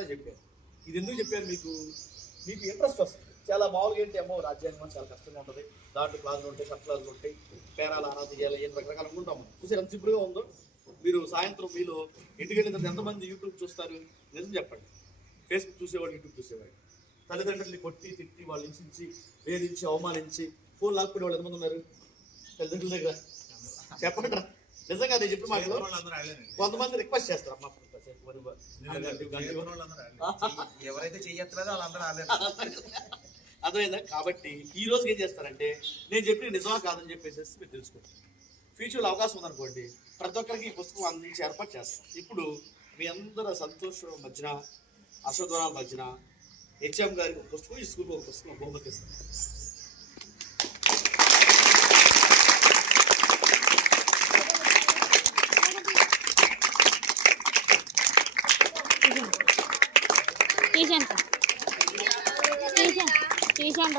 జాగ్రత్తగా చెప్పారు. ఇది ఎందుకు చెప్పారు మీకు ఇంట్రెస్ట్ వస్తుంది. చాలా మామూలుగా ఏంటి అమ్మో రాజ్యాంగం చాలా కష్టంగా ఉంటుంది, దాంట్లో క్లాసులు ఉంటాయి, సబ్ క్లాసులు ఉంటాయి, పేరాలు అనాథ చేయాలి, ఏం రకరకాలు అనుకుంటాము. చూసారు ఎంత సింపుల్గా ఉందో. మీరు సాయంత్రం మీలో ఇంటికి వెళ్ళిన తర్వాత ఎంతమంది యూట్యూబ్ చూస్తారు? నిజం చెప్పండి. ఫేస్బుక్ చూసేవాళ్ళు, యూట్యూబ్ చూసేవాళ్ళు, తల్లిదండ్రుల్ని కొట్టి తిట్టి వాళ్ళు హింసించి వేధించి అవమానించి ఫోన్ లాక్కునే వాళ్ళు ఎంతమంది ఉన్నారు తల్లిదండ్రుల దగ్గర? చెప్పండి రా, నిజంగా నేను చెప్పి మాకు కొంతమంది రిక్వెస్ట్ చేస్తారు, అమ్మ ఎవరైతే చెయ్యట్లేదో వాళ్ళందరూ అర్థమైందా? కాబట్టి ఈ రోజు ఏం చేస్తారంటే నేను చెప్పి నిజమా కాదని చెప్పేసి మీరు తెలుసుకోండి. ఫ్యూచర్లో అవకాశం ఉందనుకోండి, ప్రతి ఒక్కరికి ఈ పుస్తకం అందించి ఏర్పాటు చేస్తాం. ఇప్పుడు మీ అందరూ సంతోషం మధ్యన, అశ్వద్వరాల మధ్యన హెచ్ఎం గారికి ఒక పుస్తకం, ఈ స్కూల్కి ఒక పుస్తకం బహుమతి ఇస్తాం. తీసాను